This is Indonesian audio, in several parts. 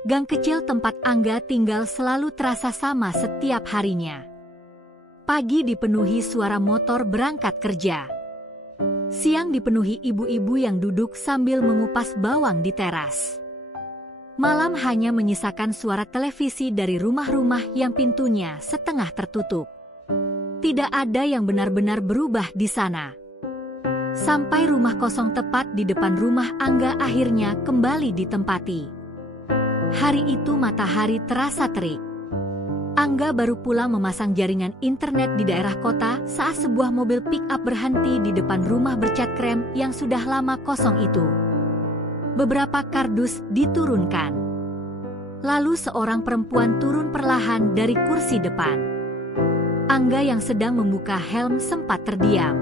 Gang kecil tempat Angga tinggal selalu terasa sama setiap harinya. Pagi dipenuhi suara motor berangkat kerja. Siang dipenuhi ibu-ibu yang duduk sambil mengupas bawang di teras. Malam hanya menyisakan suara televisi dari rumah-rumah yang pintunya setengah tertutup. Tidak ada yang benar-benar berubah di sana. Sampai rumah kosong tepat di depan rumah Angga akhirnya kembali ditempati. Hari itu matahari terasa terik. Angga baru pulang memasang jaringan internet di daerah kota saat sebuah mobil pick-up berhenti di depan rumah bercat krem yang sudah lama kosong itu. Beberapa kardus diturunkan. Lalu seorang perempuan turun perlahan dari kursi depan. Angga yang sedang membuka helm sempat terdiam.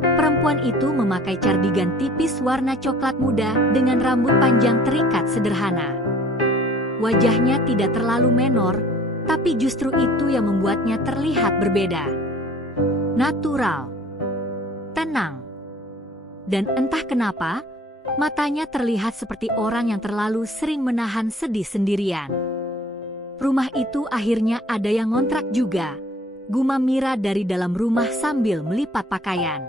Perempuan itu memakai cardigan tipis warna coklat muda dengan rambut panjang terikat sederhana. Wajahnya tidak terlalu menor, tapi justru itu yang membuatnya terlihat berbeda. Natural, tenang, dan entah kenapa, matanya terlihat seperti orang yang terlalu sering menahan sedih sendirian. Rumah itu akhirnya ada yang ngontrak juga, gumam Mira dari dalam rumah sambil melipat pakaian.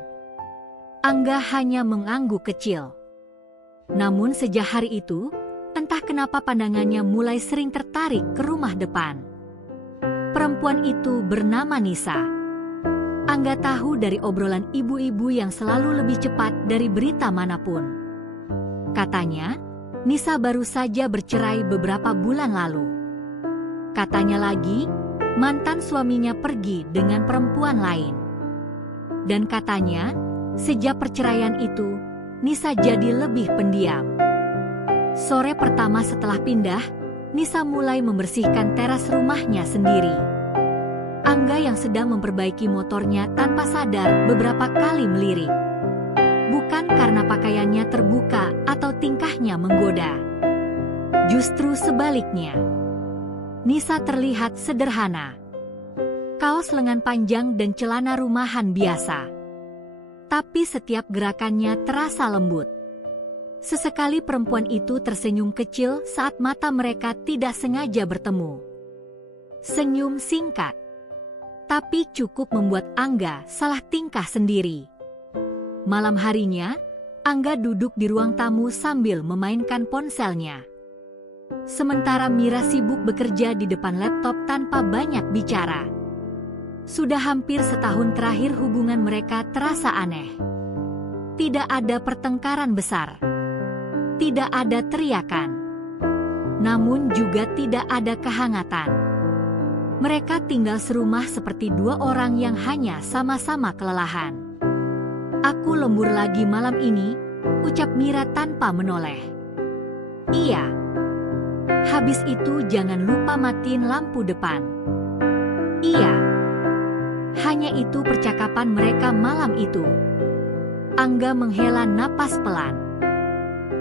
Angga hanya mengangguk kecil. Namun sejak hari itu, entah kenapa pandangannya mulai sering tertarik ke rumah depan. Perempuan itu bernama Nisa. Angga tahu dari obrolan ibu-ibu yang selalu lebih cepat dari berita manapun. Katanya, Nisa baru saja bercerai beberapa bulan lalu. Katanya lagi, mantan suaminya pergi dengan perempuan lain. Dan katanya, sejak perceraian itu, Nisa jadi lebih pendiam. Sore pertama setelah pindah, Nisa mulai membersihkan teras rumahnya sendiri. Angga yang sedang memperbaiki motornya tanpa sadar beberapa kali melirik. Bukan karena pakaiannya terbuka atau tingkahnya menggoda. Justru sebaliknya. Nisa terlihat sederhana. Kaos lengan panjang dan celana rumahan biasa. Tapi setiap gerakannya terasa lembut. Sesekali perempuan itu tersenyum kecil saat mata mereka tidak sengaja bertemu. Senyum singkat. Tapi cukup membuat Angga salah tingkah sendiri. Malam harinya, Angga duduk di ruang tamu sambil memainkan ponselnya. Sementara Mira sibuk bekerja di depan laptop tanpa banyak bicara. Sudah hampir setahun terakhir hubungan mereka terasa aneh. Tidak ada pertengkaran besar. Tidak ada teriakan. Namun juga tidak ada kehangatan. Mereka tinggal serumah seperti dua orang yang hanya sama-sama kelelahan. Aku lembur lagi malam ini, ucap Mira tanpa menoleh. Iya. Habis itu jangan lupa matiin lampu depan. Iya. Hanya itu percakapan mereka malam itu. Angga menghela napas pelan.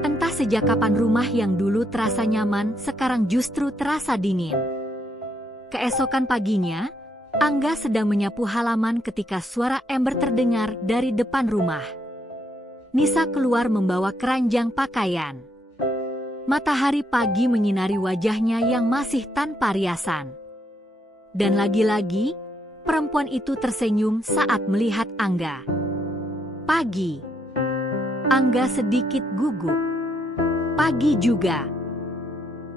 Entah sejak kapan rumah yang dulu terasa nyaman sekarang justru terasa dingin. Keesokan paginya, Angga sedang menyapu halaman ketika suara ember terdengar dari depan rumah. Nisa keluar membawa keranjang pakaian. Matahari pagi menyinari wajahnya yang masih tanpa riasan. Dan lagi-lagi, perempuan itu tersenyum saat melihat Angga. Pagi. Angga sedikit gugup. Pagi juga.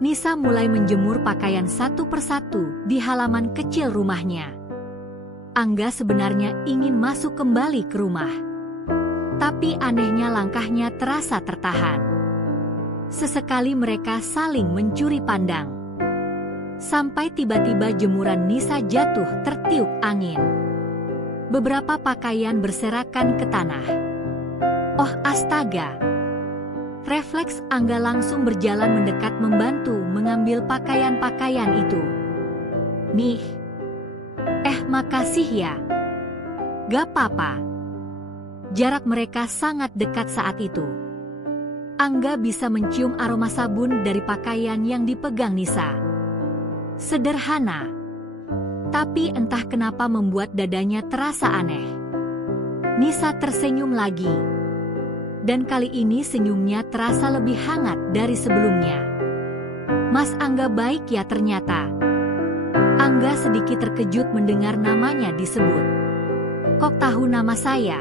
Nisa mulai menjemur pakaian satu persatu di halaman kecil rumahnya. Angga sebenarnya ingin masuk kembali ke rumah. Tapi anehnya langkahnya terasa tertahan. Sesekali mereka saling mencuri pandang. Sampai tiba-tiba jemuran Nisa jatuh tertiup angin. Beberapa pakaian berserakan ke tanah. Oh astaga! Refleks Angga langsung berjalan mendekat membantu mengambil pakaian-pakaian itu. Nih. Makasih ya. Gak apa-apa. Jarak mereka sangat dekat saat itu. Angga bisa mencium aroma sabun dari pakaian yang dipegang Nisa. Sederhana. Tapi entah kenapa membuat dadanya terasa aneh. Nisa tersenyum lagi. Dan kali ini senyumnya terasa lebih hangat dari sebelumnya. Mas Angga baik ya ternyata. Angga sedikit terkejut mendengar namanya disebut. Kok tahu nama saya?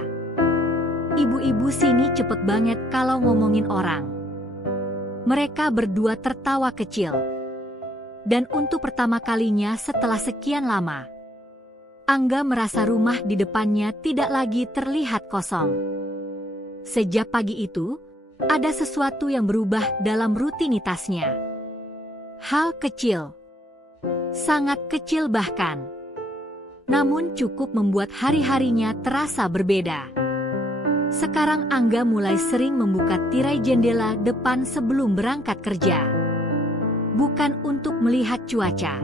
Ibu-ibu sini cepet banget kalau ngomongin orang. Mereka berdua tertawa kecil. Dan untuk pertama kalinya setelah sekian lama, Angga merasa rumah di depannya tidak lagi terlihat kosong. Sejak pagi itu, ada sesuatu yang berubah dalam rutinitasnya. Hal kecil, sangat kecil bahkan, namun cukup membuat hari-harinya terasa berbeda. Sekarang Angga mulai sering membuka tirai jendela depan sebelum berangkat kerja. Bukan untuk melihat cuaca,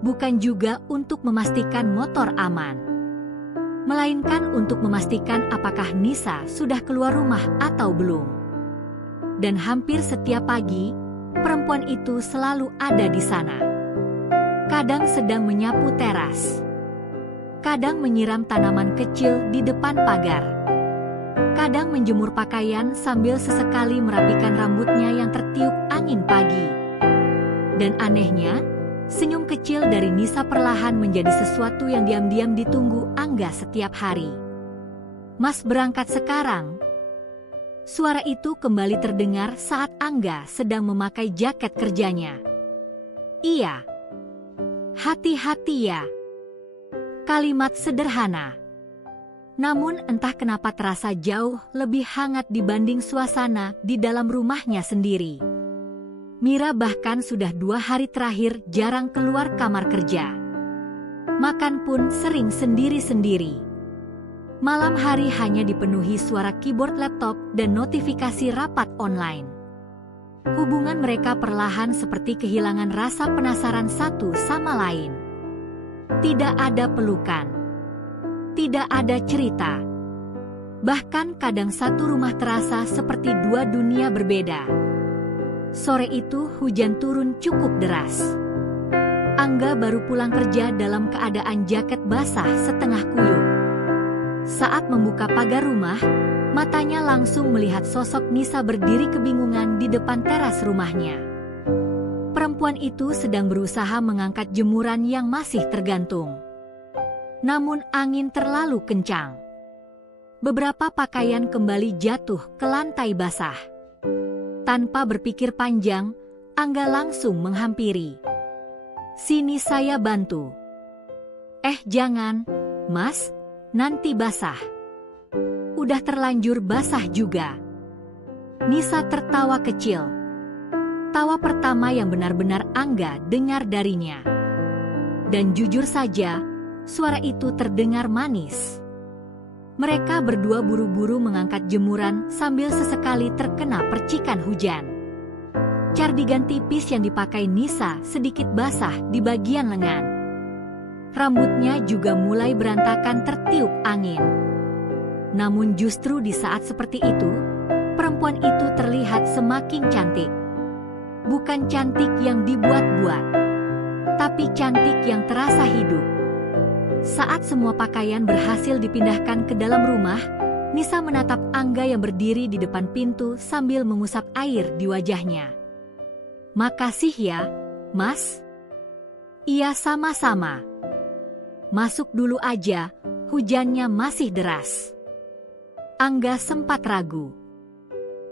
bukan juga untuk memastikan motor aman, melainkan untuk memastikan apakah Nisa sudah keluar rumah atau belum. Dan hampir setiap pagi, perempuan itu selalu ada di sana. Kadang sedang menyapu teras, kadang menyiram tanaman kecil di depan pagar, kadang menjemur pakaian sambil sesekali merapikan rambutnya yang tertiup angin pagi. Dan anehnya, senyum kecil dari Nisa perlahan menjadi sesuatu yang diam-diam ditunggu Angga setiap hari. Mas berangkat sekarang? Suara itu kembali terdengar saat Angga sedang memakai jaket kerjanya. Iya. Hati-hati ya. Kalimat sederhana. Namun entah kenapa terasa jauh lebih hangat dibanding suasana di dalam rumahnya sendiri. Mira bahkan sudah 2 hari terakhir jarang keluar kamar kerja. Makan pun sering sendiri-sendiri. Malam hari hanya dipenuhi suara keyboard laptop dan notifikasi rapat online. Hubungan mereka perlahan seperti kehilangan rasa penasaran satu sama lain. Tidak ada pelukan. Tidak ada cerita. Bahkan kadang satu rumah terasa seperti 2 dunia berbeda. Sore itu hujan turun cukup deras. Angga baru pulang kerja dalam keadaan jaket basah setengah kuyup. Saat membuka pagar rumah, matanya langsung melihat sosok Nisa berdiri kebingungan di depan teras rumahnya. Perempuan itu sedang berusaha mengangkat jemuran yang masih tergantung. Namun angin terlalu kencang. Beberapa pakaian kembali jatuh ke lantai basah. Tanpa berpikir panjang, Angga langsung menghampiri. Sini saya bantu. Jangan, Mas, nanti basah. Udah terlanjur basah juga. Nisa tertawa kecil. Tawa pertama yang benar-benar Angga dengar darinya. Dan jujur saja, suara itu terdengar manis. Mereka berdua buru-buru mengangkat jemuran sambil sesekali terkena percikan hujan. Cardigan tipis yang dipakai Nisa sedikit basah di bagian lengan. Rambutnya juga mulai berantakan tertiup angin. Namun justru di saat seperti itu, perempuan itu terlihat semakin cantik. Bukan cantik yang dibuat-buat, tapi cantik yang terasa hidup. Saat semua pakaian berhasil dipindahkan ke dalam rumah, Nisa menatap Angga yang berdiri di depan pintu sambil mengusap air di wajahnya. Makasih ya, Mas. Iya sama-sama. Masuk dulu aja, hujannya masih deras. Angga sempat ragu.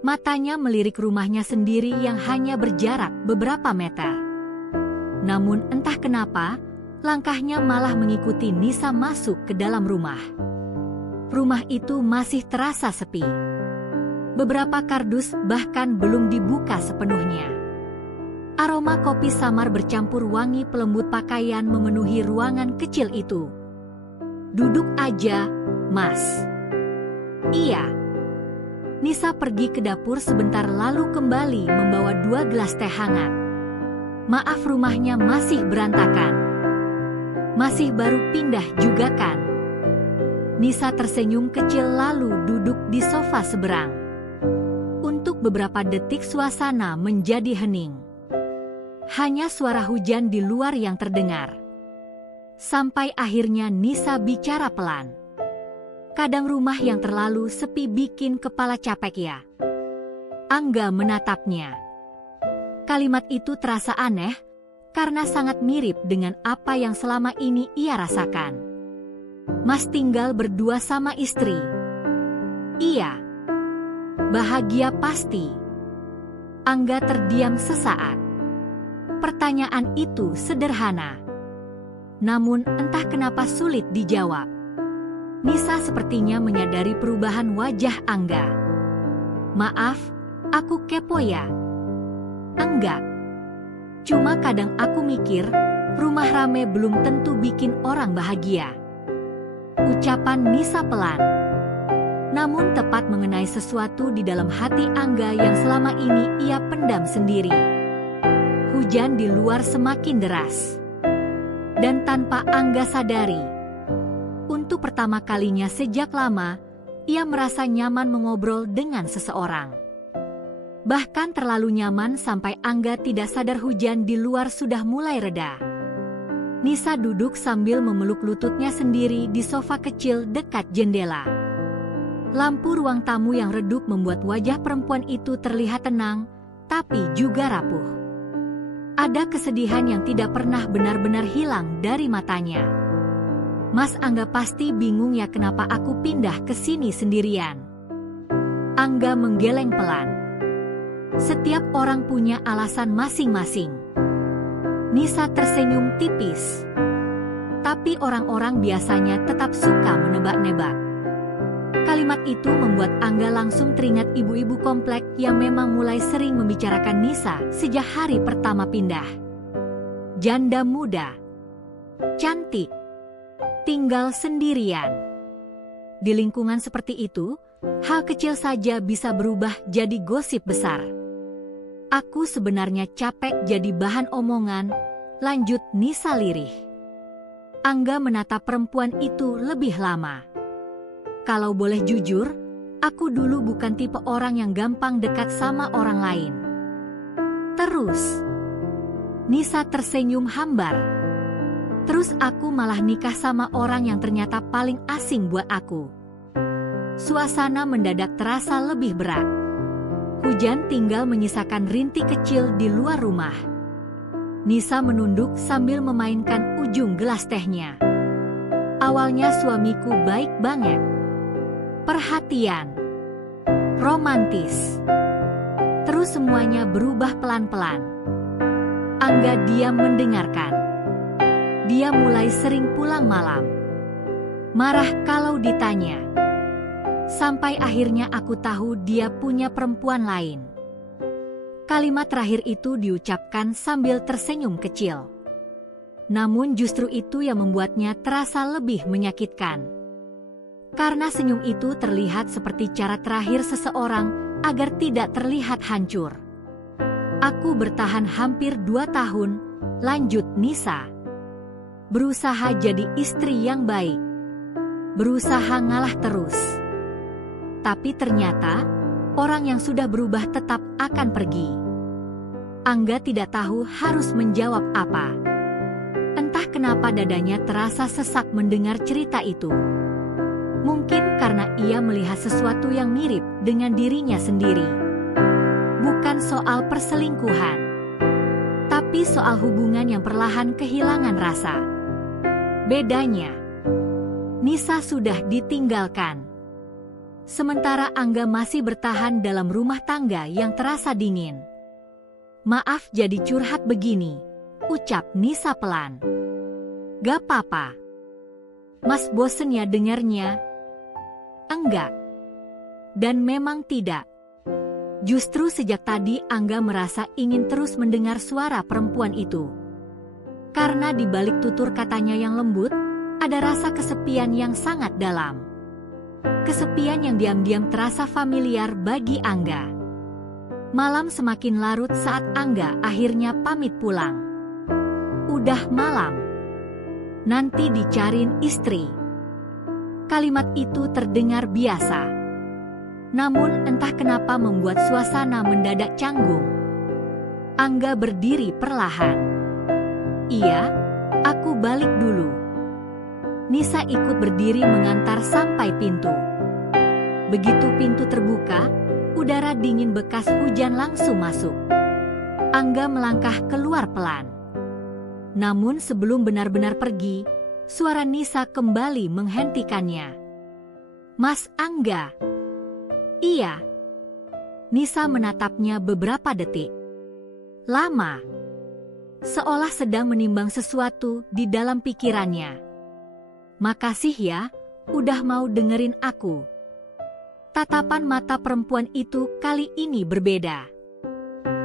Matanya melirik rumahnya sendiri yang hanya berjarak beberapa meter. Namun entah kenapa, langkahnya malah mengikuti Nisa masuk ke dalam rumah. Rumah itu masih terasa sepi. Beberapa kardus bahkan belum dibuka sepenuhnya. Aroma kopi samar bercampur wangi pelembut pakaian memenuhi ruangan kecil itu. Duduk aja, Mas. Iya. Nisa pergi ke dapur sebentar lalu kembali membawa 2 gelas teh hangat. Maaf rumahnya masih berantakan. Masih baru pindah juga kan? Nisa tersenyum kecil lalu duduk di sofa seberang. Untuk beberapa detik suasana menjadi hening. Hanya suara hujan di luar yang terdengar. Sampai akhirnya Nisa bicara pelan. Kadang rumah yang terlalu sepi bikin kepala capek ya. Angga menatapnya. Kalimat itu terasa aneh, karena sangat mirip dengan apa yang selama ini ia rasakan. Mas tinggal berdua sama istri. Iya. Bahagia pasti. Angga terdiam sesaat. Pertanyaan itu sederhana. Namun entah kenapa sulit dijawab. Nisa sepertinya menyadari perubahan wajah Angga. Maaf, aku kepo ya. Enggak. Cuma kadang aku mikir, rumah rame belum tentu bikin orang bahagia. Ucapan Nisa pelan. Namun tepat mengenai sesuatu di dalam hati Angga yang selama ini ia pendam sendiri. Hujan di luar semakin deras. Dan tanpa Angga sadari, untuk pertama kalinya sejak lama, ia merasa nyaman mengobrol dengan seseorang. Bahkan terlalu nyaman sampai Angga tidak sadar hujan di luar sudah mulai reda. Nisa duduk sambil memeluk lututnya sendiri di sofa kecil dekat jendela. Lampu ruang tamu yang redup membuat wajah perempuan itu terlihat tenang, tapi juga rapuh. Ada kesedihan yang tidak pernah benar-benar hilang dari matanya. Mas Angga pasti bingung ya kenapa aku pindah ke sini sendirian. Angga menggeleng pelan. Setiap orang punya alasan masing-masing. Nisa tersenyum tipis. Tapi orang-orang biasanya tetap suka menebak-nebak. Kalimat itu membuat Angga langsung teringat ibu-ibu komplek yang memang mulai sering membicarakan Nisa sejak hari pertama pindah. Janda muda, cantik, tinggal sendirian. Di lingkungan seperti itu, hal kecil saja bisa berubah jadi gosip besar. Aku sebenarnya capek jadi bahan omongan, lanjut Nisa lirih. Angga menatap perempuan itu lebih lama. Kalau boleh jujur, aku dulu bukan tipe orang yang gampang dekat sama orang lain. Terus, Nisa tersenyum hambar. Terus aku malah nikah sama orang yang ternyata paling asing buat aku. Suasana mendadak terasa lebih berat. Hujan tinggal menyisakan rintik kecil di luar rumah. Nisa menunduk sambil memainkan ujung gelas tehnya. Awalnya suamiku baik banget. Perhatian. Romantis. Terus semuanya berubah pelan-pelan. Angga diam mendengarkan. Dia mulai sering pulang malam. Marah kalau ditanya. Sampai akhirnya aku tahu dia punya perempuan lain. Kalimat terakhir itu diucapkan sambil tersenyum kecil. Namun justru itu yang membuatnya terasa lebih menyakitkan. Karena senyum itu terlihat seperti cara terakhir seseorang agar tidak terlihat hancur. Aku bertahan hampir 2 tahun, lanjut Nisa. Berusaha jadi istri yang baik. Berusaha ngalah terus. Tapi ternyata, orang yang sudah berubah tetap akan pergi. Angga tidak tahu harus menjawab apa. Entah kenapa dadanya terasa sesak mendengar cerita itu. Mungkin karena ia melihat sesuatu yang mirip dengan dirinya sendiri. Bukan soal perselingkuhan, tapi soal hubungan yang perlahan kehilangan rasa. Bedanya, Nisa sudah ditinggalkan. Sementara Angga masih bertahan dalam rumah tangga yang terasa dingin. Maaf jadi curhat begini, ucap Nisa pelan. Gak apa-apa. Mas bosen ya dengarnya? Enggak. Dan memang tidak. Justru sejak tadi Angga merasa ingin terus mendengar suara perempuan itu. Karena di balik tutur katanya yang lembut, ada rasa kesepian yang sangat dalam. Kesepian yang diam-diam terasa familiar bagi Angga. Malam semakin larut saat Angga akhirnya pamit pulang. Udah malam. Nanti dicariin istri. Kalimat itu terdengar biasa. Namun entah kenapa membuat suasana mendadak canggung. Angga berdiri perlahan. Iya, aku balik dulu. Nisa ikut berdiri mengantar sampai pintu. Begitu pintu terbuka, udara dingin bekas hujan langsung masuk. Angga melangkah keluar pelan. Namun sebelum benar-benar pergi, suara Nisa kembali menghentikannya. "Mas Angga." "Iya." Nisa menatapnya beberapa detik. Lama. Seolah sedang menimbang sesuatu di dalam pikirannya. "Makasih ya, udah mau dengerin aku." Tatapan mata perempuan itu kali ini berbeda.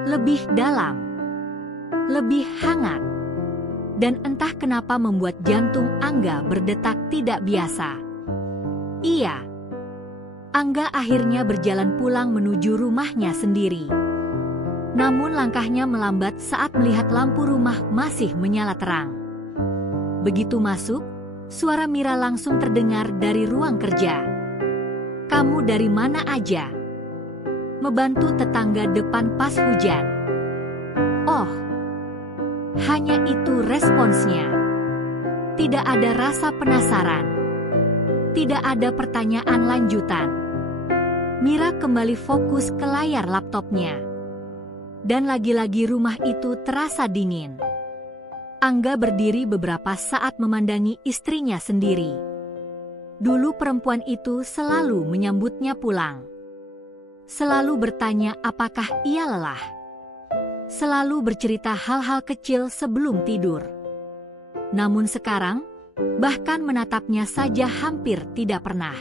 Lebih dalam. Lebih hangat. Dan entah kenapa membuat jantung Angga berdetak tidak biasa. "Iya." Angga akhirnya berjalan pulang menuju rumahnya sendiri. Namun langkahnya melambat saat melihat lampu rumah masih menyala terang. Begitu masuk, suara Mira langsung terdengar dari ruang kerja. "Kamu dari mana aja?" "Membantu tetangga depan pas hujan." "Oh." Hanya itu responsnya. Tidak ada rasa penasaran. Tidak ada pertanyaan lanjutan. Mira kembali fokus ke layar laptopnya. Dan lagi-lagi rumah itu terasa dingin. Angga berdiri beberapa saat memandangi istrinya sendiri. Dulu perempuan itu selalu menyambutnya pulang. Selalu bertanya apakah ia lelah. Selalu bercerita hal-hal kecil sebelum tidur. Namun sekarang, bahkan menatapnya saja hampir tidak pernah.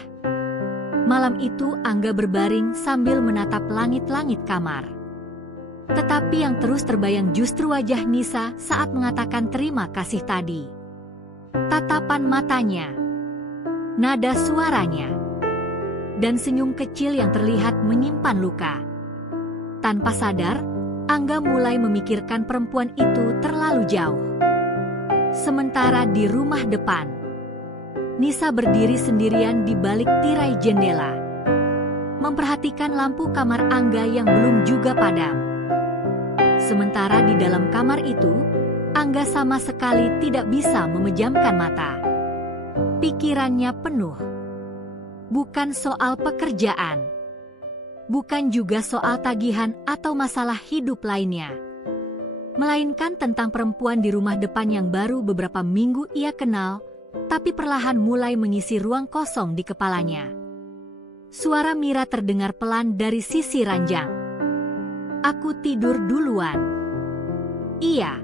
Malam itu Angga berbaring sambil menatap langit-langit kamar. Tetapi yang terus terbayang justru wajah Nisa saat mengatakan terima kasih tadi. Tatapan matanya, nada suaranya, dan senyum kecil yang terlihat menyimpan luka. Tanpa sadar, Angga mulai memikirkan perempuan itu terlalu jauh. Sementara di rumah depan, Nisa berdiri sendirian di balik tirai jendela, memperhatikan lampu kamar Angga yang belum juga padam. Sementara di dalam kamar itu, Angga sama sekali tidak bisa memejamkan mata. Pikirannya penuh. Bukan soal pekerjaan. Bukan juga soal tagihan atau masalah hidup lainnya. Melainkan tentang perempuan di rumah depan yang baru beberapa minggu ia kenal, tapi perlahan mulai mengisi ruang kosong di kepalanya. Suara Mira terdengar pelan dari sisi ranjang. "Aku tidur duluan." "Iya."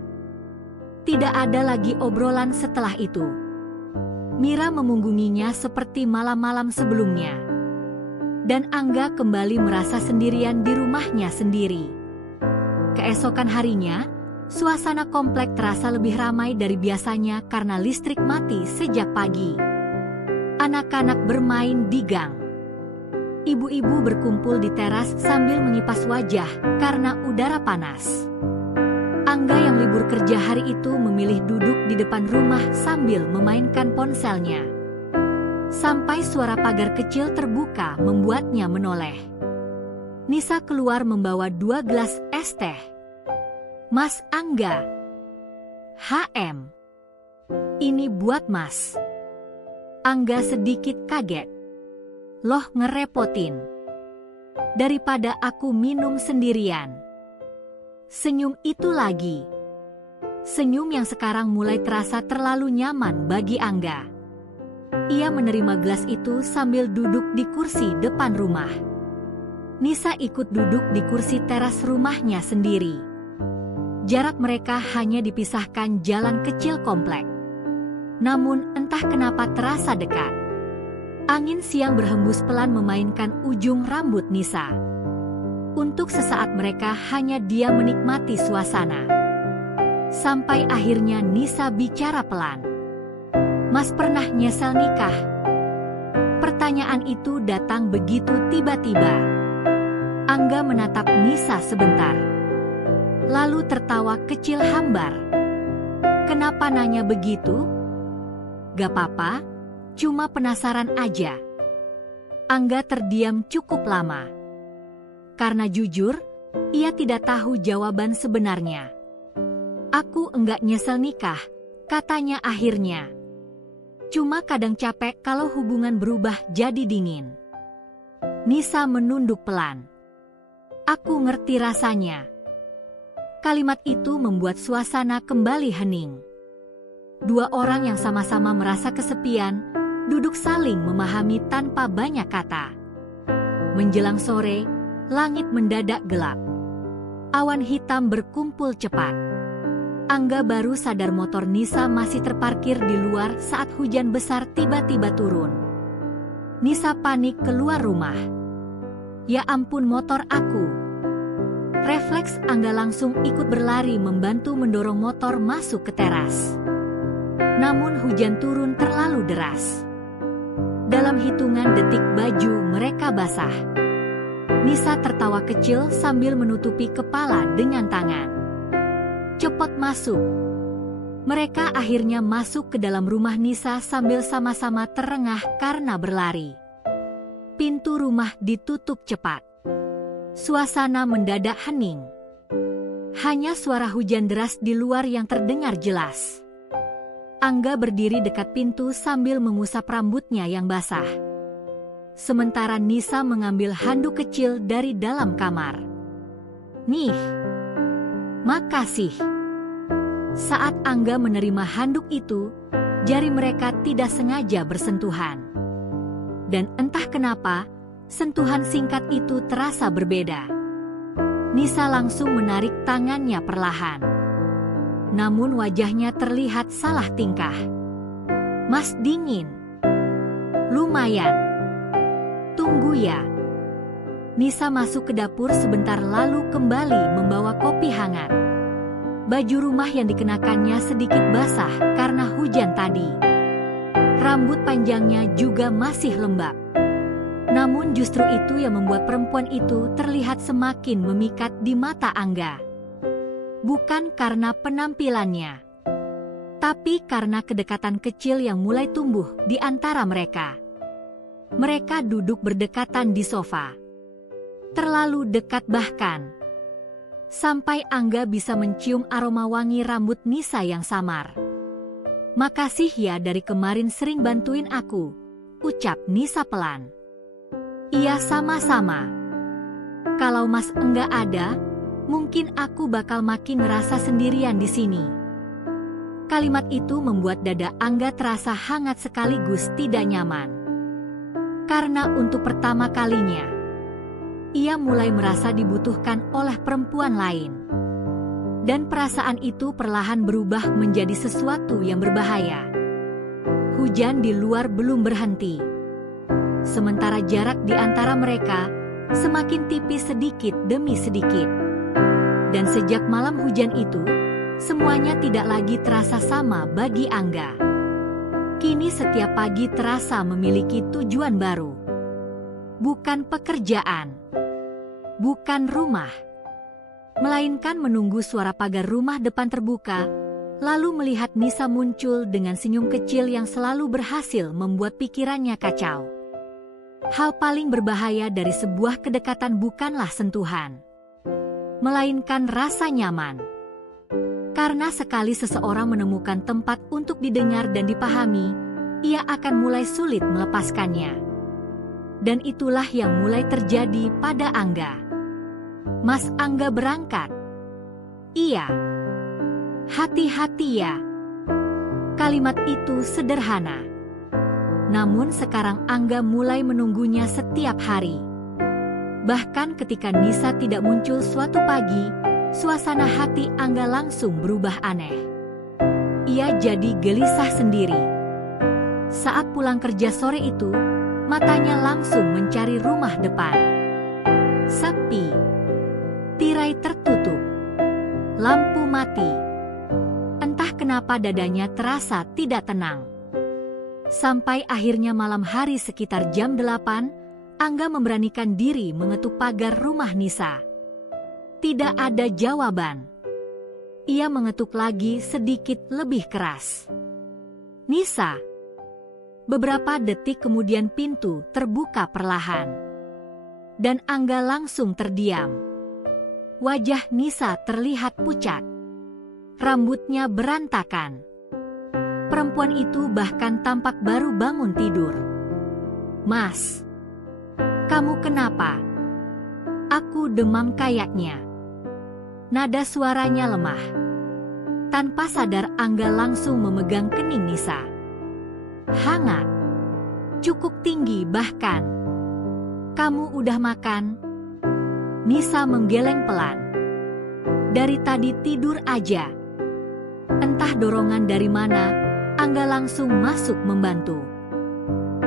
Tidak ada lagi obrolan setelah itu. Mira memunggunginya seperti malam-malam sebelumnya. Dan Angga kembali merasa sendirian di rumahnya sendiri. Keesokan harinya, suasana komplek terasa lebih ramai dari biasanya karena listrik mati sejak pagi. Anak-anak bermain di gang. Ibu-ibu berkumpul di teras sambil mengipas wajah karena udara panas. Angga yang libur kerja hari itu memilih duduk di depan rumah sambil memainkan ponselnya. Sampai suara pagar kecil terbuka membuatnya menoleh. Nisa keluar membawa 2 gelas es teh. "Mas Angga." "HM. Ini buat Mas." Angga sedikit kaget. "Loh, ngerepotin. Daripada aku minum sendirian." Senyum itu lagi. Senyum yang sekarang mulai terasa terlalu nyaman bagi Angga. Ia menerima gelas itu sambil duduk di kursi depan rumah. Nisa ikut duduk di kursi teras rumahnya sendiri. Jarak mereka hanya dipisahkan jalan kecil komplek. Namun entah kenapa terasa dekat. Angin siang berhembus pelan memainkan ujung rambut Nisa. Untuk sesaat mereka hanya diam menikmati suasana. Sampai akhirnya Nisa bicara pelan. "Mas pernah nyesel nikah?" Pertanyaan itu datang begitu tiba-tiba. Angga menatap Nisa sebentar. Lalu tertawa kecil hambar. "Kenapa nanya begitu?" "Gak apa-apa, cuma penasaran aja." Angga terdiam cukup lama. Karena jujur, ia tidak tahu jawaban sebenarnya. "Aku enggak nyesel nikah," katanya akhirnya. "Cuma kadang capek kalau hubungan berubah jadi dingin." Nisa menunduk pelan. "Aku ngerti rasanya. Kalimat itu membuat suasana kembali hening. Dua orang yang sama-sama merasa kesepian, duduk saling memahami tanpa banyak kata. Menjelang sore, langit mendadak gelap. Awan hitam berkumpul cepat. Angga baru sadar motor Nisa masih terparkir di luar saat hujan besar tiba-tiba turun. Nisa panik keluar rumah. "Ya ampun, motor aku!" Refleks Angga langsung ikut berlari membantu mendorong motor masuk ke teras. Namun hujan turun terlalu deras. Dalam hitungan detik baju mereka basah. Nisa tertawa kecil sambil menutupi kepala dengan tangan. "Cepat masuk." Mereka akhirnya masuk ke dalam rumah Nisa sambil sama-sama terengah karena berlari. Pintu rumah ditutup cepat. Suasana mendadak hening. Hanya suara hujan deras di luar yang terdengar jelas. Angga berdiri dekat pintu sambil mengusap rambutnya yang basah. Sementara Nisa mengambil handuk kecil dari dalam kamar. "Nih, makasih." Saat Angga menerima handuk itu, jari mereka tidak sengaja bersentuhan. Dan entah kenapa, sentuhan singkat itu terasa berbeda. Nisa langsung menarik tangannya perlahan. Namun wajahnya terlihat salah tingkah. "Mas, dingin." "Lumayan. Tunggu ya." Nisa masuk ke dapur sebentar lalu kembali membawa kopi hangat. Baju rumah yang dikenakannya sedikit basah karena hujan tadi. Rambut panjangnya juga masih lembab. Namun justru itu yang membuat perempuan itu terlihat semakin memikat di mata Angga. Bukan karena penampilannya, tapi karena kedekatan kecil yang mulai tumbuh di antara mereka. Mereka duduk berdekatan di sofa. Terlalu dekat bahkan. Sampai Angga bisa mencium aroma wangi rambut Nisa yang samar. "Makasih ya, dari kemarin sering bantuin aku," ucap Nisa pelan. "Iya, sama-sama. Kalau Mas enggak ada, mungkin aku bakal makin ngerasa sendirian di sini." Kalimat itu membuat dada Angga terasa hangat sekaligus tidak nyaman. Karena untuk pertama kalinya, ia mulai merasa dibutuhkan oleh perempuan lain. Dan perasaan itu perlahan berubah menjadi sesuatu yang berbahaya. Hujan di luar belum berhenti. Sementara jarak di antara mereka semakin tipis sedikit demi sedikit. Dan sejak malam hujan itu, semuanya tidak lagi terasa sama bagi Angga. Kini setiap pagi terasa memiliki tujuan baru. Bukan pekerjaan, bukan rumah, melainkan menunggu suara pagar rumah depan terbuka, lalu melihat Nisa muncul dengan senyum kecil yang selalu berhasil membuat pikirannya kacau. Hal paling berbahaya dari sebuah kedekatan bukanlah sentuhan, melainkan rasa nyaman. Karena sekali seseorang menemukan tempat untuk didengar dan dipahami, ia akan mulai sulit melepaskannya. Dan itulah yang mulai terjadi pada Angga. "Mas, Angga berangkat." "Iya." "Hati-hati ya." Kalimat itu sederhana. Namun sekarang Angga mulai menunggunya setiap hari. Bahkan ketika Nisa tidak muncul suatu pagi, suasana hati Angga langsung berubah aneh. Ia jadi gelisah sendiri. Saat pulang kerja sore itu, matanya langsung mencari rumah depan. Sepi. Tirai tertutup. Lampu mati. Entah kenapa dadanya terasa tidak tenang. Sampai akhirnya malam hari sekitar jam 8, Angga memberanikan diri mengetuk pagar rumah Nisa. Tidak ada jawaban. Ia mengetuk lagi sedikit lebih keras. "Nisa." Beberapa detik kemudian pintu terbuka perlahan. Dan Angga langsung terdiam. Wajah Nisa terlihat pucat. Rambutnya berantakan. Perempuan itu bahkan tampak baru bangun tidur. "Mas, kamu kenapa?" "Aku demam kayaknya." Nada suaranya lemah. Tanpa sadar Angga langsung memegang kening Nisa. Hangat. Cukup tinggi bahkan. Kamu udah makan? Nisa menggeleng pelan. Dari tadi tidur aja. Entah dorongan dari mana, Angga langsung masuk membantu.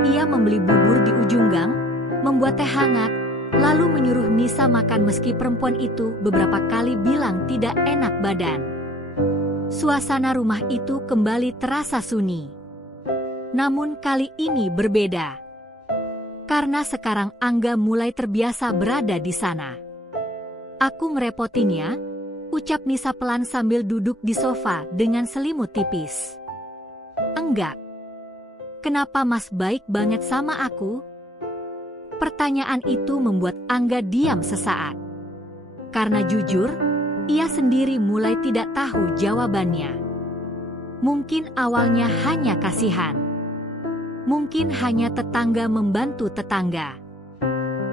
Ia membeli bubur di ujung gang, membuat teh hangat, lalu menyuruh Nisa makan meski perempuan itu beberapa kali bilang tidak enak badan. Suasana rumah itu kembali terasa sunyi. Namun kali ini berbeda. Karena sekarang Angga mulai terbiasa berada di sana. Aku ngerepotin ya, ucap Nisa pelan sambil duduk di sofa dengan selimut tipis. Enggak. Kenapa Mas baik banget sama aku? Pertanyaan itu membuat Angga diam sesaat. Karena jujur, ia sendiri mulai tidak tahu jawabannya. Mungkin awalnya hanya kasihan. Mungkin hanya tetangga membantu tetangga.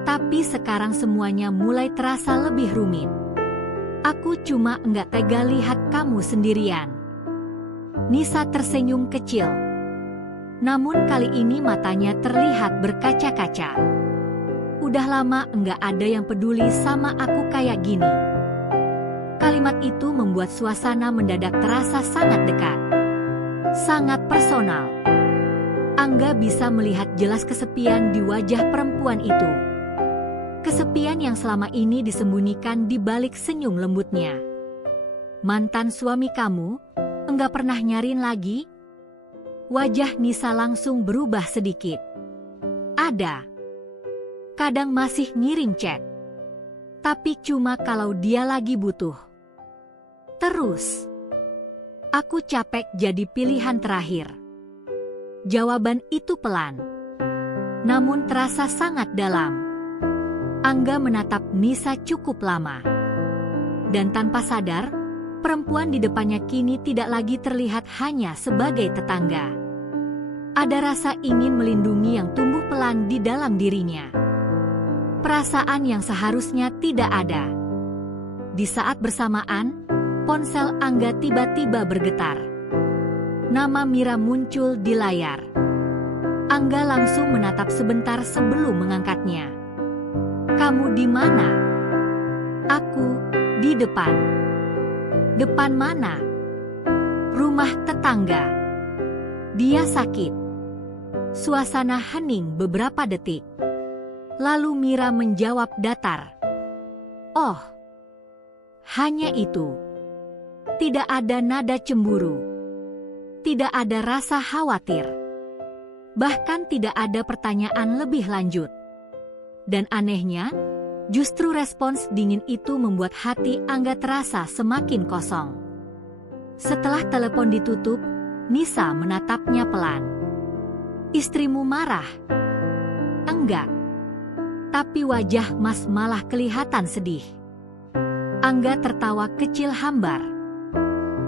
Tapi sekarang semuanya mulai terasa lebih rumit. Aku cuma enggak tega lihat kamu sendirian. Nisa tersenyum kecil. Namun kali ini matanya terlihat berkaca-kaca. Udah lama enggak ada yang peduli sama aku kayak gini. Kalimat itu membuat suasana mendadak terasa sangat dekat. Sangat personal. Angga bisa melihat jelas kesepian di wajah perempuan itu. Kesepian yang selama ini disembunyikan di balik senyum lembutnya. Mantan suami kamu, enggak pernah nyariin lagi? Wajah Nisa langsung berubah sedikit. Ada. Kadang masih ngirim chat. Tapi cuma kalau dia lagi butuh. Terus. Aku capek jadi pilihan terakhir. Jawaban itu pelan. Namun terasa sangat dalam. Angga menatap Nisa cukup lama. Dan tanpa sadar, perempuan di depannya kini tidak lagi terlihat hanya sebagai tetangga. Ada rasa ingin melindungi yang tumbuh pelan di dalam dirinya. Perasaan yang seharusnya tidak ada. Di saat bersamaan, ponsel Angga tiba-tiba bergetar. Nama Mira muncul di layar. Angga langsung menatap sebentar sebelum mengangkatnya. Kamu di mana? Aku di depan. Depan mana? Rumah tetangga. Dia sakit. Suasana hening beberapa detik. Lalu Mira menjawab datar. Oh, hanya itu. Tidak ada nada cemburu. Tidak ada rasa khawatir. Bahkan tidak ada pertanyaan lebih lanjut. Dan anehnya, justru respons dingin itu membuat hati Angga terasa semakin kosong. Setelah telepon ditutup, Nisa menatapnya pelan. Istrimu marah? Enggak. Tapi wajah Mas malah kelihatan sedih. Angga tertawa kecil hambar.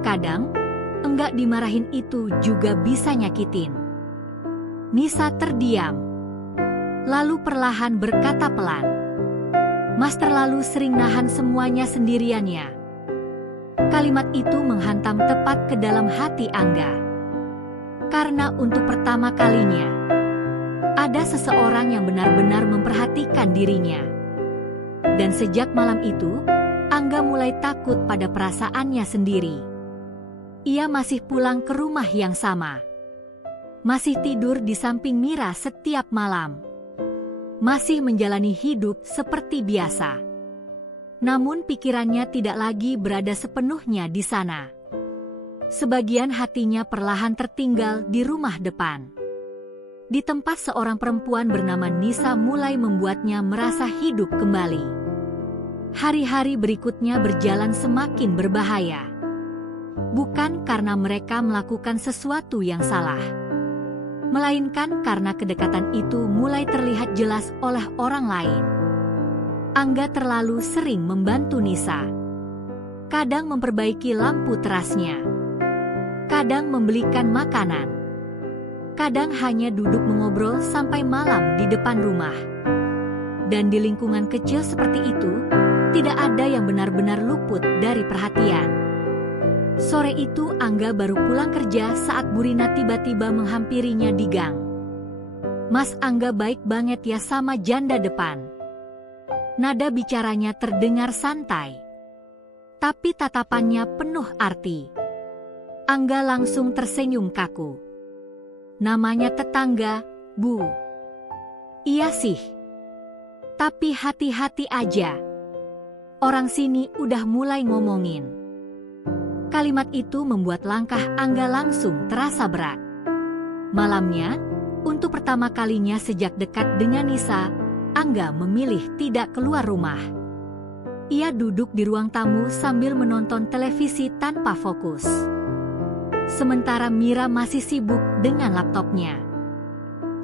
Kadang, enggak dimarahin itu juga bisa nyakitin. Nisa terdiam. Lalu perlahan berkata pelan. Mas terlalu sering nahan semuanya sendiriannya. Kalimat itu menghantam tepat ke dalam hati Angga. Karena untuk pertama kalinya, ada seseorang yang benar-benar memperhatikan dirinya. Dan sejak malam itu, Angga mulai takut pada perasaannya sendiri. Ia masih pulang ke rumah yang sama. Masih tidur di samping Mira setiap malam. Masih menjalani hidup seperti biasa. Namun pikirannya tidak lagi berada sepenuhnya di sana. Sebagian hatinya perlahan tertinggal di rumah depan. Di tempat seorang perempuan bernama Nisa mulai membuatnya merasa hidup kembali. Hari-hari berikutnya berjalan semakin berbahaya. Bukan karena mereka melakukan sesuatu yang salah, melainkan karena kedekatan itu mulai terlihat jelas oleh orang lain. Angga terlalu sering membantu Nisa. Kadang memperbaiki lampu terasnya. Kadang membelikan makanan. Kadang hanya duduk mengobrol sampai malam di depan rumah. Dan di lingkungan kecil seperti itu, Tidak ada yang benar-benar luput dari perhatian. Sore itu Angga baru pulang kerja saat Bu Rina tiba-tiba menghampirinya di gang. "Mas Angga baik banget ya sama janda depan." Nada bicaranya terdengar santai, tapi tatapannya penuh arti. Angga langsung tersenyum kaku. "Namanya tetangga, Bu." "Iya sih. Tapi hati-hati aja. Orang sini udah mulai ngomongin." Kalimat itu membuat langkah Angga langsung terasa berat. Malamnya, untuk pertama kalinya sejak dekat dengan Nisa, Angga memilih tidak keluar rumah. Ia duduk di ruang tamu sambil menonton televisi tanpa fokus. Sementara Mira masih sibuk dengan laptopnya.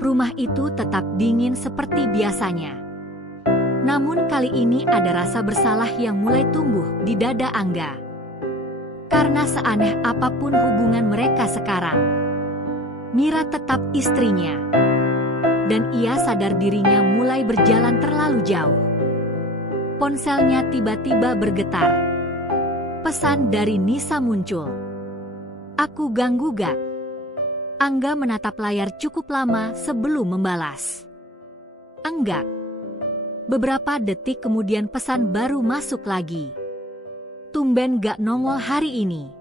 Rumah itu tetap dingin seperti biasanya. Namun kali ini ada rasa bersalah yang mulai tumbuh di dada Angga. Karena seaneh apapun hubungan mereka sekarang, Mira tetap istrinya. Dan ia sadar dirinya mulai berjalan terlalu jauh. Ponselnya tiba-tiba bergetar. Pesan dari Nisa muncul. "Aku ganggu gak?" Angga menatap layar cukup lama sebelum membalas. "Enggak." Beberapa detik kemudian pesan baru masuk lagi. "Tumben gak nongol hari ini."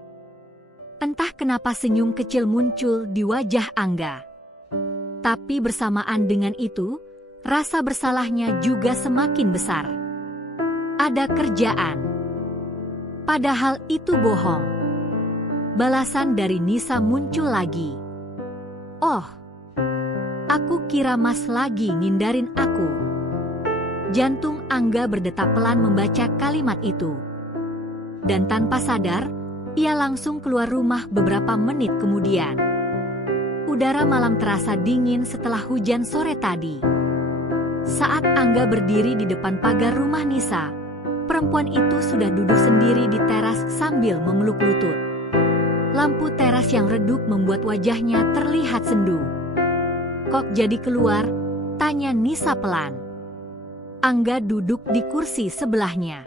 Entah kenapa senyum kecil muncul di wajah Angga. Tapi bersamaan dengan itu, rasa bersalahnya juga semakin besar. Ada kerjaan. Padahal itu bohong. Balasan dari Nisa muncul lagi. "Oh, aku kira Mas lagi ngindarin aku." Jantung Angga berdetak pelan membaca kalimat itu. Dan tanpa sadar, ia langsung keluar rumah beberapa menit kemudian. Udara malam terasa dingin setelah hujan sore tadi. Saat Angga berdiri di depan pagar rumah Nisa, perempuan itu sudah duduk sendiri di teras sambil memeluk lutut. Lampu teras yang redup membuat wajahnya terlihat sendu. "Kok jadi keluar?" tanya Nisa pelan. Angga duduk di kursi sebelahnya.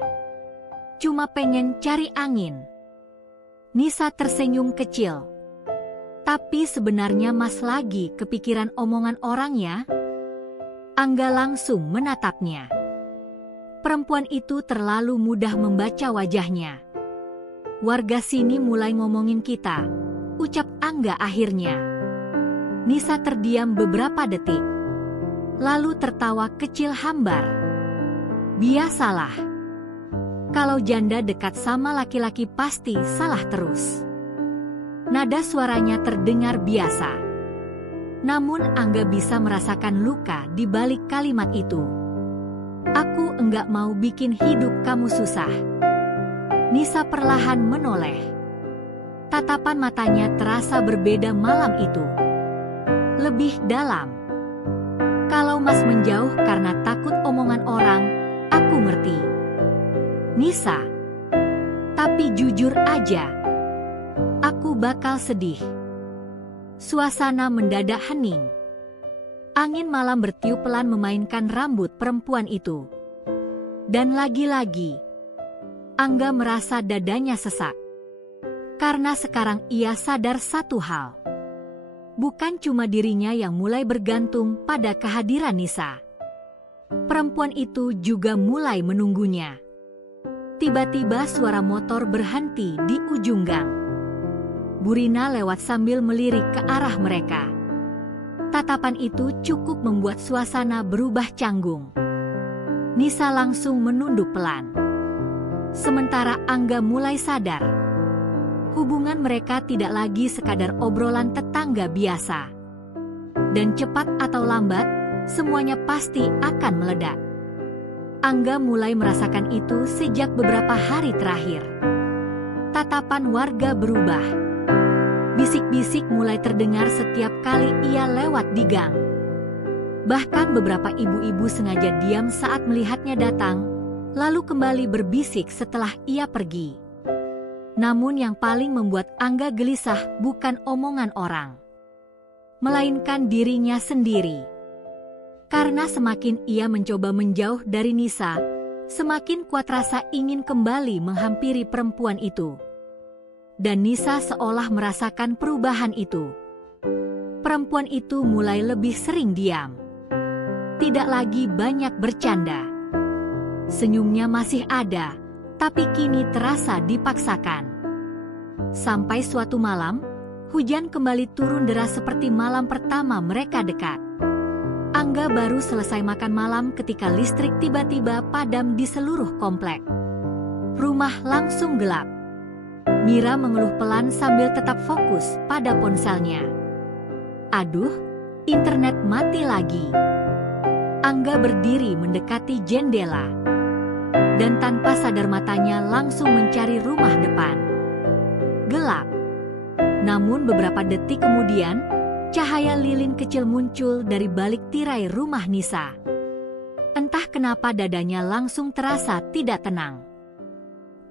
"Cuma pengen cari angin." Nisa tersenyum kecil. "Tapi sebenarnya Mas lagi kepikiran omongan orangnya?" Angga langsung menatapnya. Perempuan itu terlalu mudah membaca wajahnya. "Warga sini mulai ngomongin kita," ucap Angga akhirnya. Nisa terdiam beberapa detik, lalu tertawa kecil hambar. "Biasalah. Kalau janda dekat sama laki-laki pasti salah terus." Nada suaranya terdengar biasa. Namun Angga bisa merasakan luka di balik kalimat itu. "Aku enggak mau bikin hidup kamu susah." Nisa perlahan menoleh. Tatapan matanya terasa berbeda malam itu. Lebih dalam. "Kalau Mas menjauh karena takut omongan orang, aku ngerti, Nisa. Tapi jujur aja, aku bakal sedih." Suasana mendadak hening. Angin malam bertiup pelan memainkan rambut perempuan itu. Dan lagi-lagi, Angga merasa dadanya sesak. Karena sekarang ia sadar satu hal. Bukan cuma dirinya yang mulai bergantung pada kehadiran Nisa. Perempuan itu juga mulai menunggunya. Tiba-tiba suara motor berhenti di ujung gang. Bu Rina lewat sambil melirik ke arah mereka. Tatapan itu cukup membuat suasana berubah canggung. Nisa langsung menunduk pelan. Sementara Angga mulai sadar. Hubungan mereka tidak lagi sekadar obrolan tetangga biasa. Dan cepat atau lambat, semuanya pasti akan meledak. Angga mulai merasakan itu sejak beberapa hari terakhir. Tatapan warga berubah. Bisik-bisik mulai terdengar setiap kali ia lewat di gang. Bahkan beberapa ibu-ibu sengaja diam saat melihatnya datang, lalu kembali berbisik setelah ia pergi. Namun yang paling membuat Angga gelisah bukan omongan orang, melainkan dirinya sendiri. Karena semakin ia mencoba menjauh dari Nisa, Semakin kuat rasa ingin kembali menghampiri perempuan itu. Dan Nisa seolah merasakan perubahan itu. Perempuan itu mulai lebih sering diam. Tidak lagi banyak bercanda. Senyumnya masih ada, tapi kini terasa dipaksakan. Sampai suatu malam, hujan kembali turun deras seperti malam pertama mereka dekat. Angga baru selesai makan malam ketika listrik tiba-tiba padam di seluruh komplek. Rumah langsung gelap. Mira mengeluh pelan sambil tetap fokus pada ponselnya. Aduh, internet mati lagi. Angga berdiri mendekati jendela. Dan tanpa sadar matanya langsung mencari rumah depan. Gelap. Namun beberapa detik kemudian, cahaya lilin kecil muncul dari balik tirai rumah Nisa. Entah kenapa dadanya langsung terasa tidak tenang.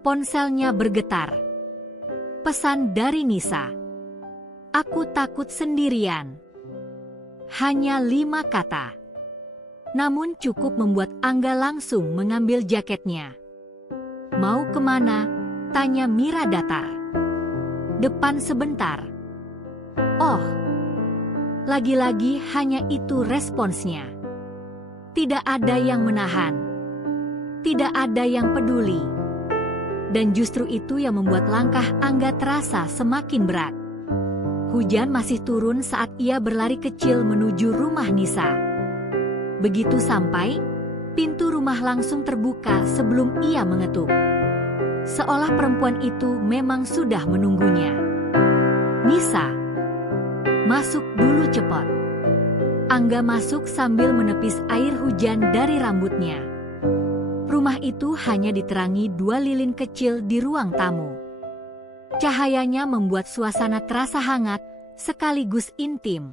Ponselnya bergetar. Pesan dari Nisa. Aku takut sendirian. Hanya 5 kata. Namun cukup membuat Angga langsung mengambil jaketnya. Mau kemana? Tanya Mira datar. Depan sebentar. Oh. Lagi-lagi hanya itu responsnya. Tidak ada yang menahan. Tidak ada yang peduli. Dan justru itu yang membuat langkah Angga terasa semakin berat. Hujan masih turun saat ia berlari kecil menuju rumah Nisa. Begitu sampai, pintu rumah langsung terbuka sebelum ia mengetuk. Seolah perempuan itu memang sudah menunggunya. Nisa. Masuk dulu cepat. Angga masuk sambil menepis air hujan dari rambutnya. Rumah itu hanya diterangi 2 lilin kecil di ruang tamu. Cahayanya membuat suasana terasa hangat sekaligus intim.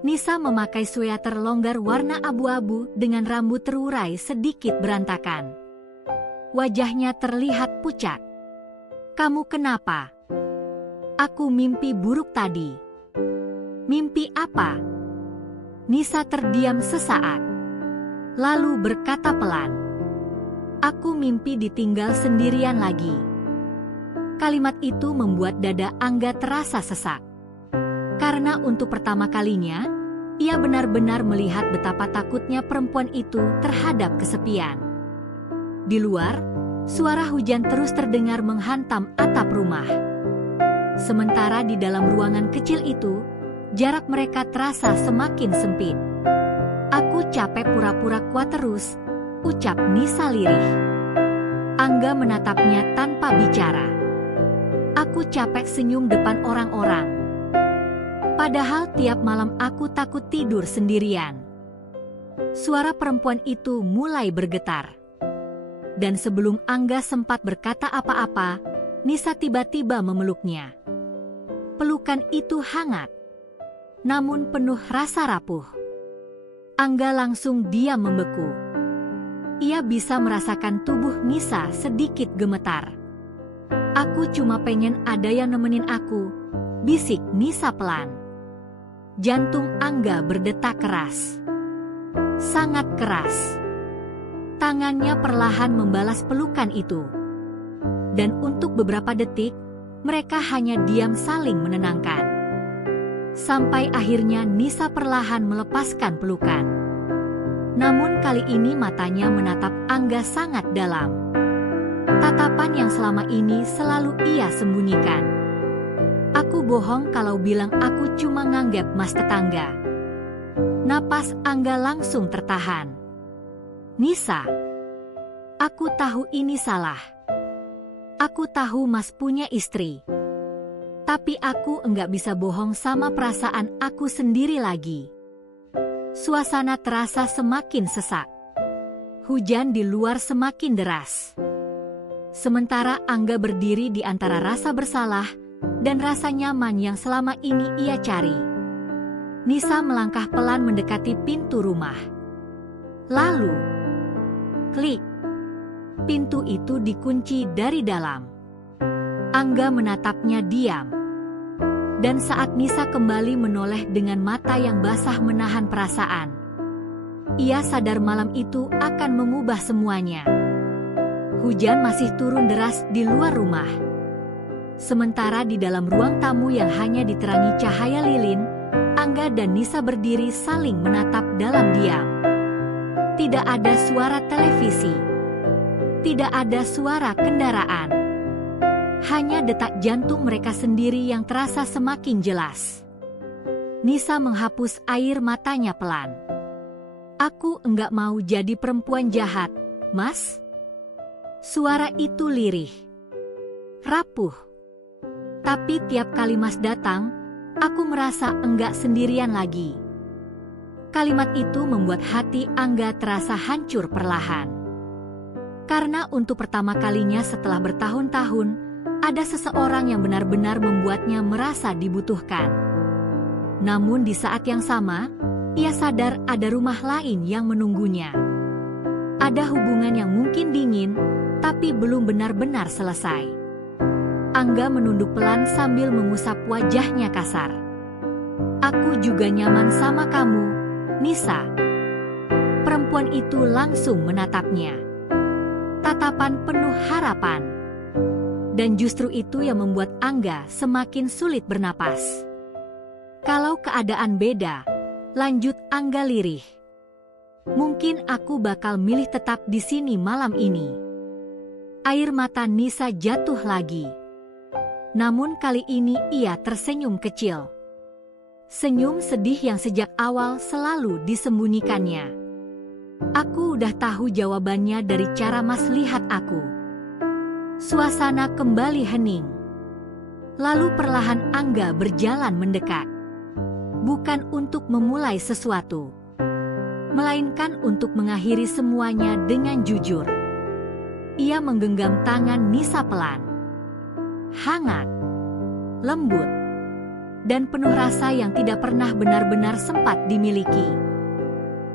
Nisa memakai sweater longgar warna abu-abu dengan rambut terurai sedikit berantakan. Wajahnya terlihat pucat. Kamu kenapa? Aku mimpi buruk tadi. Mimpi apa? Nisa terdiam sesaat. Lalu berkata pelan. Aku mimpi ditinggal sendirian lagi. Kalimat itu membuat dada Angga terasa sesak. Karena untuk pertama kalinya, ia benar-benar melihat betapa takutnya perempuan itu terhadap kesepian. Di luar, suara hujan terus terdengar menghantam atap rumah. Sementara di dalam ruangan kecil itu, jarak mereka terasa semakin sempit. Aku capek pura-pura kuat terus, ucap Nisa lirih. Angga menatapnya tanpa bicara. Aku capek senyum depan orang-orang. Padahal tiap malam aku takut tidur sendirian. Suara perempuan itu mulai bergetar. Dan sebelum Angga sempat berkata apa-apa, Nisa tiba-tiba memeluknya. Pelukan itu hangat, namun penuh rasa rapuh. Angga langsung diam membeku. Ia bisa merasakan tubuh Nisa sedikit gemetar. Aku cuma pengen ada yang nemenin aku, bisik Nisa pelan. Jantung Angga berdetak keras. Sangat keras. Tangannya perlahan membalas pelukan itu. Dan untuk beberapa detik, mereka hanya diam saling menenangkan. Sampai akhirnya Nisa perlahan melepaskan pelukan. Namun kali ini matanya menatap Angga sangat dalam. Tatapan yang selama ini selalu ia sembunyikan. Aku bohong kalau bilang aku cuma nganggep mas tetangga. Napas Angga langsung tertahan. Nisa, aku tahu ini salah. Aku tahu mas punya istri. Tapi aku enggak bisa bohong sama perasaan aku sendiri lagi. Suasana terasa semakin sesak. Hujan di luar semakin deras. Sementara Angga berdiri di antara rasa bersalah dan rasa nyaman yang selama ini ia cari. Nisa melangkah pelan mendekati pintu rumah. Lalu, klik. Pintu itu dikunci dari dalam. Angga menatapnya diam. Dan saat Nisa kembali menoleh dengan mata yang basah menahan perasaan, Ia sadar malam itu akan mengubah semuanya. Hujan masih turun deras di luar rumah. Sementara di dalam ruang tamu yang hanya diterangi cahaya lilin, Angga dan Nisa berdiri saling menatap dalam diam. Tidak ada suara televisi. Tidak ada suara kendaraan. Hanya detak jantung mereka sendiri yang terasa semakin jelas. Nisa menghapus air matanya pelan. "Aku enggak mau jadi perempuan jahat, Mas." Suara itu lirih, rapuh. Tapi tiap kali Mas datang, aku merasa enggak sendirian lagi. Kalimat itu membuat hati Angga terasa hancur perlahan. Karena untuk pertama kalinya setelah bertahun-tahun, ada seseorang yang benar-benar membuatnya merasa dibutuhkan. Namun di saat yang sama, ia sadar ada rumah lain yang menunggunya. Ada hubungan yang mungkin dingin, tapi belum benar-benar selesai. Angga menunduk pelan sambil mengusap wajahnya kasar. "Aku juga nyaman sama kamu, Nisa." Perempuan itu langsung menatapnya. Tatapan penuh harapan. Dan justru itu yang membuat Angga semakin sulit bernapas. "Kalau keadaan beda," lanjut Angga lirih, "mungkin aku bakal milih tetap di sini malam ini." Air mata Nisa jatuh lagi. Namun kali ini ia tersenyum kecil. Senyum sedih yang sejak awal selalu disembunyikannya. "Aku udah tahu jawabannya dari cara Mas lihat aku." Suasana kembali hening. Lalu perlahan Angga berjalan mendekat. Bukan untuk memulai sesuatu, melainkan untuk mengakhiri semuanya dengan jujur. Ia menggenggam tangan Nisa pelan. Hangat, lembut, dan penuh rasa yang tidak pernah benar-benar sempat dimiliki.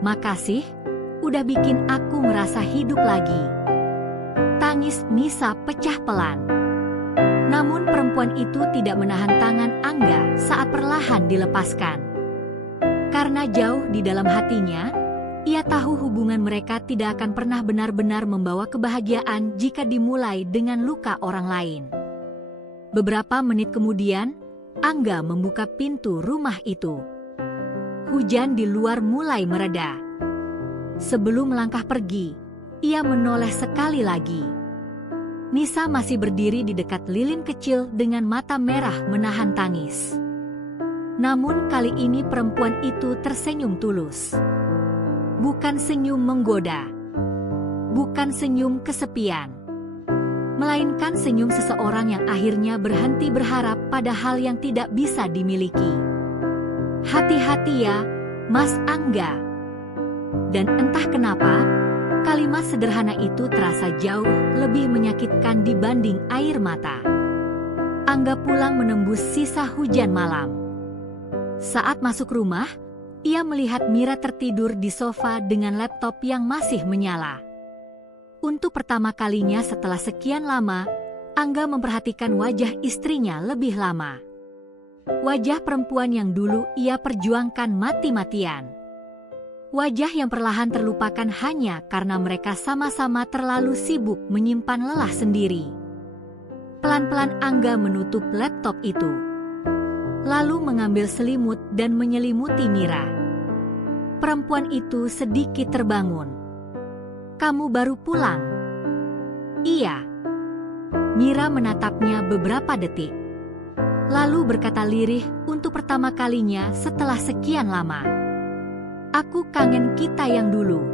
"Makasih, udah bikin aku merasa hidup lagi." Tangis Nisa pecah pelan. Namun perempuan itu tidak menahan tangan Angga saat perlahan dilepaskan. Karena jauh di dalam hatinya, ia tahu hubungan mereka tidak akan pernah benar-benar membawa kebahagiaan jika dimulai dengan luka orang lain. Beberapa menit kemudian, Angga membuka pintu rumah itu. Hujan di luar mulai mereda. Sebelum melangkah pergi, ia menoleh sekali lagi. Nisa masih berdiri di dekat lilin kecil dengan mata merah menahan tangis. Namun kali ini perempuan itu tersenyum tulus. Bukan senyum menggoda, bukan senyum kesepian, melainkan senyum seseorang yang akhirnya berhenti berharap pada hal yang tidak bisa dimiliki. "Hati-hati ya, Mas Angga." Dan entah kenapa, kalimat sederhana itu terasa jauh lebih menyakitkan dibanding air mata. Angga pulang menembus sisa hujan malam. Saat masuk rumah, ia melihat Mira tertidur di sofa dengan laptop yang masih menyala. Untuk pertama kalinya setelah sekian lama, Angga memperhatikan wajah istrinya lebih lama. Wajah perempuan yang dulu ia perjuangkan mati-matian. Wajah yang perlahan terlupakan hanya karena mereka sama-sama terlalu sibuk menyimpan lelah sendiri. Pelan-pelan Angga menutup laptop itu. Lalu mengambil selimut dan menyelimuti Mira. Perempuan itu sedikit terbangun. "Kamu baru pulang?" "Iya." Mira menatapnya beberapa detik. Lalu berkata lirih untuk pertama kalinya setelah sekian lama. "Aku kangen kita yang dulu."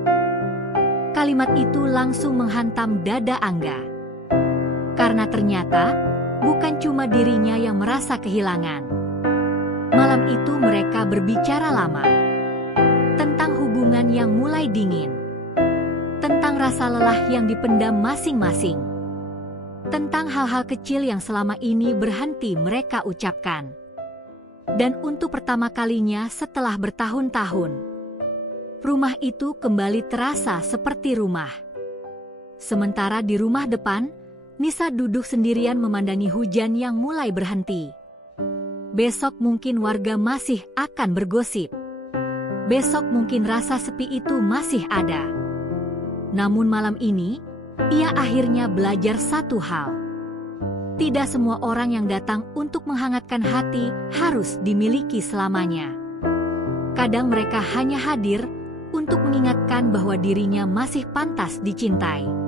Kalimat itu langsung menghantam dada Angga. Karena ternyata bukan cuma dirinya yang merasa kehilangan. Malam itu mereka berbicara lama. Tentang hubungan yang mulai dingin. Tentang rasa lelah yang dipendam masing-masing. Tentang hal-hal kecil yang selama ini berhenti mereka ucapkan. Dan untuk pertama kalinya setelah bertahun-tahun, rumah itu kembali terasa seperti rumah. Sementara di rumah depan, Nisa duduk sendirian memandangi hujan yang mulai berhenti. Besok mungkin warga masih akan bergosip. besok mungkin rasa sepi itu masih ada. Namun malam ini, ia akhirnya belajar satu hal. Tidak semua orang yang datang untuk menghangatkan hati harus dimiliki selamanya. Kadang mereka hanya hadir untuk mengingatkan bahwa dirinya masih pantas dicintai.